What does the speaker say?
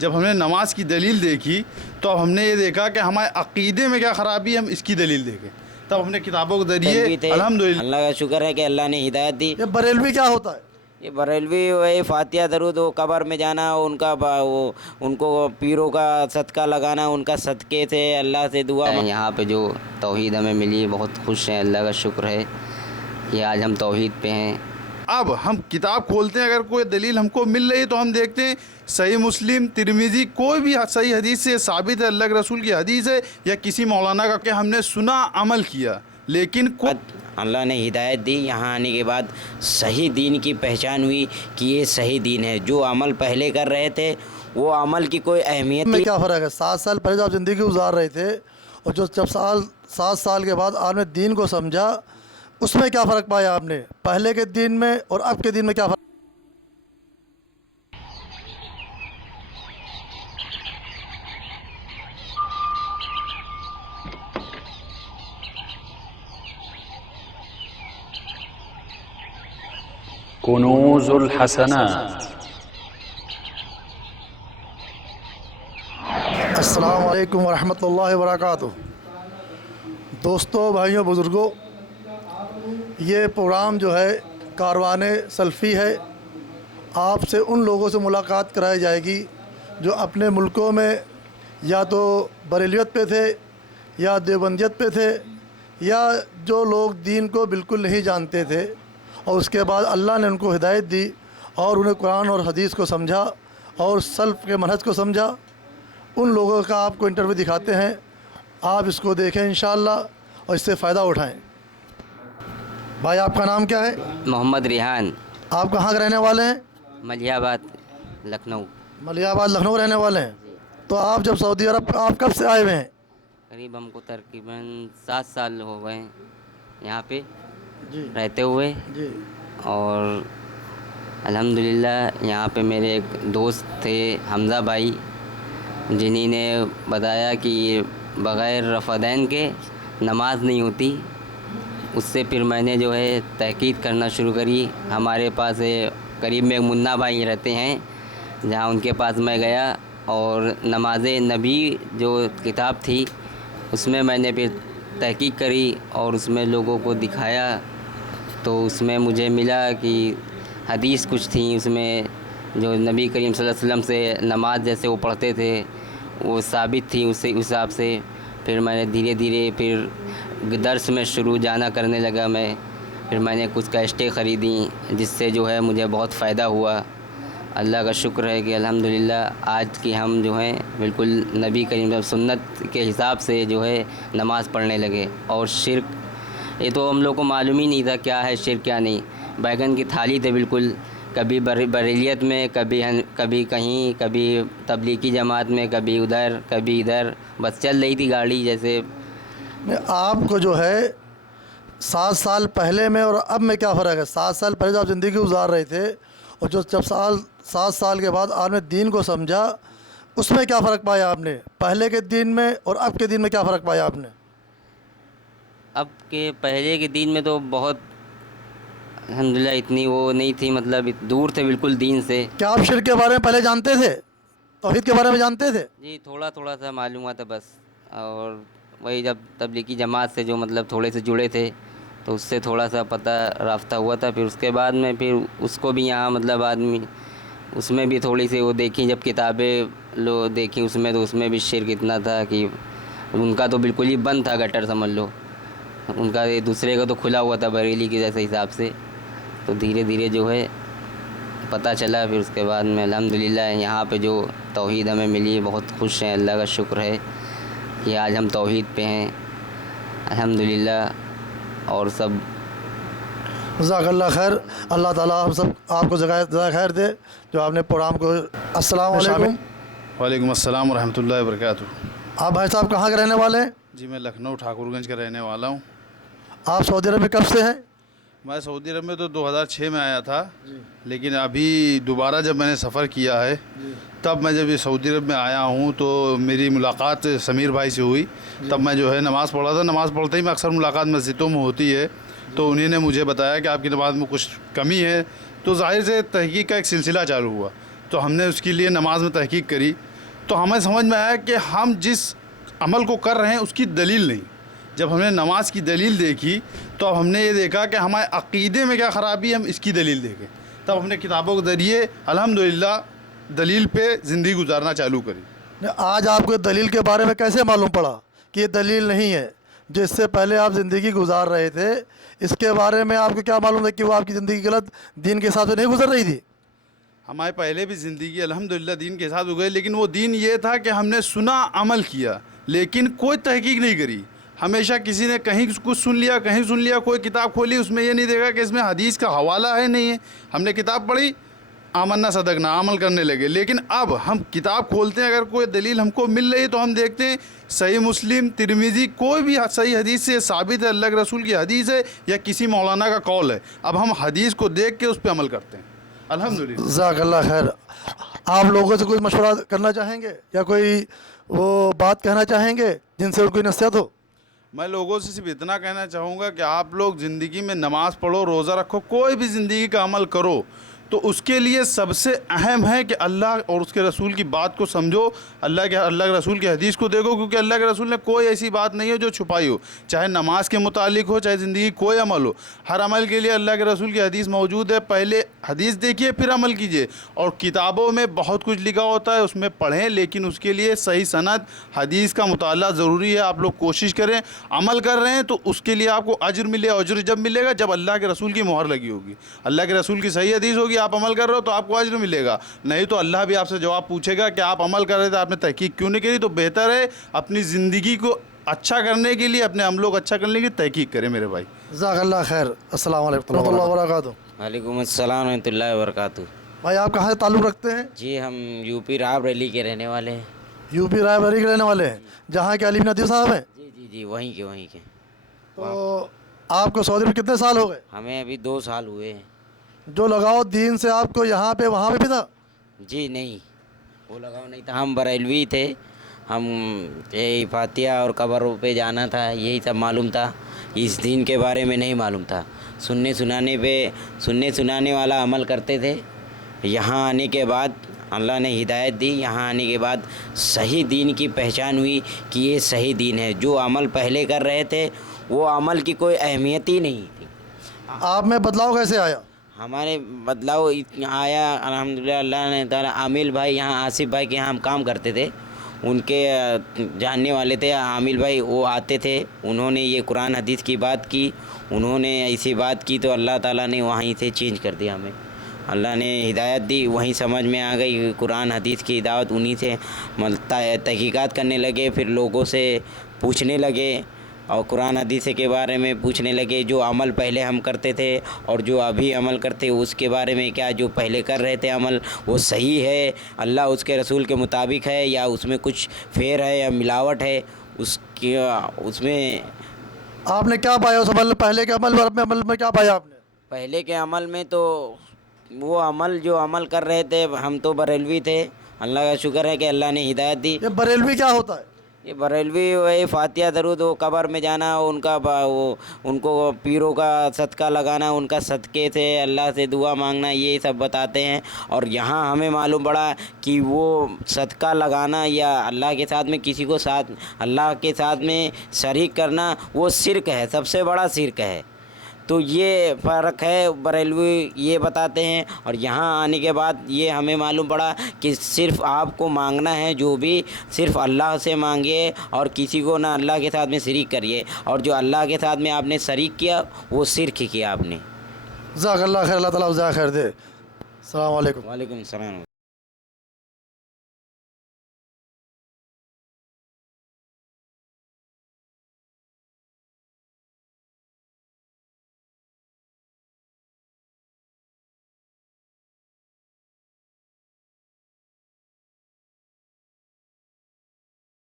جب ہم نے نماز کی دلیل دیکھی تو اب ہم نے یہ دیکھا کہ ہمارے عقیدے میں کیا خرابی ہے، ہم اس کی دلیل دیکھیں، تب ہم نے کتابوں کے ذریعے الحمدللہ اللہ کا شکر ہے کہ اللہ نے ہدایت دی۔ یہ بریلوی کیا ہوتا ہے؟ یہ بریلوی وہی فاتحہ درود، وہ قبر میں جانا، ان کا وہ ان کو پیروں کا صدقہ لگانا، ان کا صدقے سے اللہ سے دعا۔ یہاں پہ جو توحید ہمیں ملی بہت خوش ہیں، اللہ کا شکر ہے کہ آج ہم توحید پہ ہیں۔ اب ہم کتاب کھولتے ہیں، اگر کوئی دلیل ہم کو مل رہی ہے تو ہم دیکھتے ہیں صحیح مسلم، ترمذی، کوئی بھی صحیح حدیث سے ثابت ہے، اللہ کے رسول کی حدیث ہے یا کسی مولانا کا کہ ہم نے سنا عمل کیا، لیکن اللہ نے ہدایت دی، یہاں آنے کے بعد صحیح دین کی پہچان ہوئی کہ یہ صحیح دین ہے۔ جو عمل پہلے کر رہے تھے وہ عمل کی کوئی اہمیت میں کیا فرق ہے؟ 7 سال پہلے جو آپ زندگی گزار رہے تھے اور جو جب 7 سال کے بعد آپ نے دین کو سمجھا، اس میں کیا فرق پایا آپ نے؟ پہلے کے دین میں اور اب کے دین میں کیا فرق؟ کنوز الحسنات۔ السلام علیکم ورحمۃ اللہ وبرکاتہ۔ دوستوں، بھائیوں، بزرگوں، یہ پروگرام جو ہے کاروان سلفی ہے۔ آپ سے ان لوگوں سے ملاقات کرائی جائے گی جو اپنے ملکوں میں یا تو بریلیت پہ تھے یا دیوبندیت پہ تھے، یا جو لوگ دین کو بالکل نہیں جانتے تھے، اور اس کے بعد اللہ نے ان کو ہدایت دی اور انہیں قرآن اور حدیث کو سمجھا اور سلف کے منہج کو سمجھا۔ ان لوگوں کا آپ کو انٹرویو دکھاتے ہیں، آپ اس کو دیکھیں انشاءاللہ اور اس سے فائدہ اٹھائیں۔ بھائی، آپ کا نام کیا ہے؟ محمد ریحان، آپ کہاں کے رہنے والے ہیں؟ ملیح آباد، لکھنؤ۔ ملیح آباد، لکھنؤ رہنے والے ہیں۔ تو آپ جب سعودی عرب آپ کب سے آئے ہوئے ہیں؟ قریب ہم کو تقریباً 7 سال ہو گئے ہیں یہاں پہ جی رہتے ہوئے، جی اور الحمدللہ یہاں پہ میرے ایک دوست تھے حمزہ بھائی، جنہی نے بتایا کہ بغیر رفعین کے نماز نہیں ہوتی۔ اس سے پھر میں نے جو ہے تحقیق کرنا شروع کری۔ ہمارے پاس قریب میں ایک منا بھائی رہتے ہیں، جہاں ان کے پاس میں گیا اور نماز نبی جو کتاب تھی اس میں نے پھر تحقیق کری اور اس میں لوگوں کو دکھایا، تو اس میں مجھے ملا کہ حدیث کچھ تھیں اس میں جو نبی کریم صلی اللہ علیہ وسلم سے نماز جیسے وہ پڑھتے تھے وہ ثابت تھی، اس حساب سے پھر میں نے دھیرے دھیرے پھر درس میں شروع جانا کرنے لگا میں۔ پھر میں نے کچھ کیسٹیں خریدیں جس سے جو ہے مجھے بہت فائدہ ہوا۔ اللہ کا شکر ہے کہ الحمدللہ آج کی ہم جو ہیں بالکل نبی کریم سنت کے حساب سے جو ہے نماز پڑھنے لگے۔ اور شرک، یہ تو ہم لوگ کو معلوم ہی نہیں تھا کیا ہے شرک کیا نہیں۔ بیگن کی تھالی تھے بالکل، کبھی بریلیت میں، کبھی کہیں، کبھی تبلیغی جماعت میں، کبھی ادھر کبھی ادھر، بس چل رہی تھی گاڑی جیسے۔ آپ کو جو ہے 7 سال پہلے میں اور اب میں کیا فرق ہے؟ 7 سال پہلے جو آپ زندگی گزار رہے تھے اور جو جب 7 سال کے بعد آپ نے دین کو سمجھا، اس میں کیا فرق پایا آپ نے؟ پہلے کے دین میں اور اب کے دین میں کیا فرق پایا آپ نے؟ اب کے پہلے کے دین میں تو بہت الحمدللہ اتنی وہ نہیں تھی، مطلب دور تھے بالکل دین سے۔ کیا آپ شرک کے بارے میں پہلے جانتے تھے؟ توحید کے بارے میں جانتے تھے؟ جی تھوڑا تھوڑا سا معلوم ہوا تھا بس، اور وہی جب تبلیغی جماعت سے جو مطلب تھوڑے سے جڑے تھے تو اس سے تھوڑا سا پتہ رابطہ ہوا تھا۔ پھر اس کے بعد میں پھر اس کو بھی یہاں مطلب آدمی اس میں بھی تھوڑی سی وہ دیکھی، جب کتابیں دیکھی اس میں، تو اس میں بھی شرک اتنا تھا کہ ان کا تو بالکل ہی بند تھا گٹر سمجھ لو، ان کا دوسرے کا تو کھلا ہوا تھا بریلی کے جیسے حساب سے۔ تو دھیرے دھیرے جو ہے پتہ چلا، پھر اس کے بعد میں الحمدللہ یہاں پہ جو توحید ہمیں ملی بہت خوش ہیں، اللہ کا شکر ہے کہ آج ہم توحید پہ ہیں الحمدللہ۔ اور سب جزاک اللہ خیر، اللہ تعالیٰ ہم سب آپ کو جزائے خیر دے جو آپ نے پروگرام کو۔ السلام علیکم۔ وعلیکم السلام ورحمۃ اللہ وبرکاتہ۔ آپ بھائی صاحب کہاں کے رہنے والے ہیں؟ جی میں لکھنؤ ٹھاکر گنج کا رہنے والا ہوں۔ آپ سعودی عرب میں کب سے ہیں؟ میں سعودی عرب میں تو 2006 میں آیا تھا، لیکن ابھی دوبارہ جب میں نے سفر کیا ہے تب میں جب یہ سعودی عرب میں آیا ہوں تو میری ملاقات سمیر بھائی سے ہوئی۔ تب میں جو ہے نماز پڑھا تھا، نماز پڑھتے ہی میں اکثر ملاقات مسجدوں میں ہوتی ہے، تو انہیں نے مجھے بتایا کہ آپ کی نماز میں کچھ کمی ہے، تو ظاہر سے تحقیق کا ایک سلسلہ چالو ہوا، تو ہم نے اس کے لیے نماز میں تحقیق کری۔ تو ہمیں سمجھ میں آیا کہ ہم جس عمل کو کر رہے ہیں اس کی دلیل نہیں. جب ہم نے نماز کی دلیل دیکھی تو اب ہم نے یہ دیکھا کہ ہمارے عقیدے میں کیا خرابی ہے, ہم اس کی دلیل دیکھیں. تب ہم نے کتابوں کے ذریعے الحمدللہ دلیل پہ زندگی گزارنا چالو کری. آج آپ کو دلیل کے بارے میں کیسے معلوم پڑا کہ یہ دلیل نہیں ہے؟ جو اس سے پہلے آپ زندگی گزار رہے تھے, اس کے بارے میں آپ کو کیا معلوم ہے کہ وہ آپ کی زندگی غلط دین کے حساب سے نہیں گزر رہی تھی؟ ہمارے پہلے بھی زندگی الحمدللہ دین کے ساتھ ہو گئی, لیکن وہ دین یہ تھا کہ ہم نے سنا, عمل کیا, لیکن کوئی تحقیق نہیں کری. ہمیشہ کسی نے کہیں کچھ سن لیا, کہیں سن لیا, کوئی کتاب کھولی, اس میں یہ نہیں دیکھا کہ اس میں حدیث کا حوالہ ہے نہیں ہے. ہم نے کتاب پڑھی, آمنا صدقنا, عمل کرنے لگے. لیکن اب ہم کتاب کھولتے ہیں, اگر کوئی دلیل ہم کو مل رہی ہے تو ہم دیکھتے ہیں صحیح مسلم, ترمذی, کوئی بھی صحیح حدیث سے ثابت ہے, اللہ کے رسول کی حدیث ہے یا کسی مولانا کا قول ہے, اب ہم حدیث کو دیکھ کے اس پہ عمل کرتے ہیں الحمدللہ. جزاک اللہ خیر. آپ لوگوں سے کوئی مشورہ کرنا چاہیں گے یا کوئی وہ بات کہنا چاہیں گے جن سے کوئی نصیحت ہو؟ میں لوگوں سے صرف اتنا کہنا چاہوں گا کہ آپ لوگ زندگی میں نماز پڑھو, روزہ رکھو, کوئی بھی زندگی کا عمل کرو تو اس کے لیے سب سے اہم ہے کہ اللہ اور اس کے رسول کی بات کو سمجھو, اللہ کے رسول کی حدیث کو دیکھو, کیونکہ اللہ کے رسول نے کوئی ایسی بات نہیں ہے جو چھپائی ہو, چاہے نماز کے متعلق ہو, چاہے زندگی کوئی عمل ہو. ہر عمل کے لیے اللہ کے رسول کی حدیث موجود ہے. پہلے حدیث دیکھیے پھر عمل کیجیے. اور کتابوں میں بہت کچھ لکھا ہوتا ہے, اس میں پڑھیں, لیکن اس کے لیے صحیح سند حدیث کا مطالعہ ضروری ہے. آپ لوگ کوشش کریں, عمل کر رہے ہیں تو اس کے لیے آپ کو اجر ملے. اجر جب ملے گا جب اللہ کے رسول کی مہر لگی ہوگی, اللہ کے رسول کی صحیح حدیث ہوگی, آپ عمل کر رہے ہو تو آپ کو اجر ملے گا. نہیں تو اللہ بھی آپ سے جواب پوچھے گا کہ آپ عمل کر رہے تھے, آپ نے تحقیق کیوں نہیں کری. تو بہتر ہے اپنی زندگی کو اچھا کرنے کے لیے, اپنے عملوں کو اچھا کرنے کے لیے تحقیق کریں میرے بھائی. جزاک اللہ خیر. السلام علیکم ورحمۃ اللہ وبرکاتہ. وعلیکم السلام ورحمۃ اللہ وبرکاتہ. بھائی آپ کہاں سے تعلق رکھتے ہیں؟ جی ہم یو پی رائے بریلی کے رہنے والے ہیں. یو پی رائے بریلی کے رہنے والے ہیں, جہاں کے علی بن ندوی صاحب ہیں. جی جی جی وہیں کے. تو آپ کو سعودی میں کتنے سال ہو گئے؟ ہمیں ابھی 2 سال ہوئے ہیں. جو لگاؤ دین سے آپ کو یہاں پہ وہاں پہ بھی تھا؟ جی نہیں, وہ لگاؤ نہیں تھا. ہم بریلوی تھے, ہم یہی فاتحہ اور قبروں پہ جانا تھا, یہی سب معلوم تھا. اس دین کے بارے میں نہیں معلوم تھا. سننے سنانے والا عمل کرتے تھے. یہاں آنے کے بعد اللہ نے ہدایت دی. یہاں آنے کے بعد صحیح دین کی پہچان ہوئی کہ یہ صحیح دین ہے. جو عمل پہلے کر رہے تھے وہ عمل کی کوئی اہمیت ہی نہیں تھی. آپ میں بدلاؤ کیسے آیا؟ ہمارے بدلاؤ آیا الحمدللہ, اللہ نے تعالیٰ. عامل بھائی یہاں, آصف بھائی کے یہاں ہم کام کرتے تھے, ان کے جاننے والے تھے عامل بھائی, وہ آتے تھے. انہوں نے یہ قرآن حدیث کی بات کی, انہوں نے ایسی بات کی تو اللہ تعالیٰ نے وہیں سے چینج کر دیا. ہمیں اللہ نے ہدایت دی, وہیں سمجھ میں آ گئی قرآن حدیث کی دعوت. انہیں سے تحقیقات کرنے لگے, پھر لوگوں سے پوچھنے لگے اور قرآن حدیث کے بارے میں پوچھنے لگے. جو عمل پہلے ہم کرتے تھے اور جو ابھی عمل کرتے اس کے بارے میں, کیا جو پہلے کر رہے تھے عمل وہ صحیح ہے, اللہ اس کے رسول کے مطابق ہے, یا اس میں کچھ پھیر ہے یا ملاوٹ ہے. اس میں آپ نے کیا پایا اس عمل, پہلے کے عمل اور اپنے عمل میں کیا پایا آپ نے؟ پہلے کے عمل میں تو وہ عمل جو عمل کر رہے تھے, ہم تو بریلوی تھے, اللہ کا شکر ہے کہ اللہ نے ہدایت دی. یہ بریلوی کیا ہوتا ہے؟ یہ بریلوی وہی فاتحہ درود, وہ قبر میں جانا, ان کا ان کو پیروں کا صدقہ لگانا, ان کا صدقے سے اللہ سے دعا مانگنا, یہ سب بتاتے ہیں. اور یہاں ہمیں معلوم پڑا کہ وہ صدقہ لگانا یا اللہ کے ساتھ میں کسی کو اللہ کے ساتھ میں شریک کرنا وہ شرک ہے, سب سے بڑا شرک ہے. تو یہ فرق ہے, بریلوی یہ بتاتے ہیں. اور یہاں آنے کے بعد یہ ہمیں معلوم پڑا کہ صرف آپ کو مانگنا ہے جو بھی, صرف اللہ سے مانگیے اور کسی کو نہ اللہ کے ساتھ میں شریک کریے. اور جو اللہ کے ساتھ میں آپ نے شریک کیا وہ شرک کیا آپ نے. جزاک اللہ خیر. اللہ تعالیٰ جزاک خیر دے. السلام علیکم. وعلیکم السلام.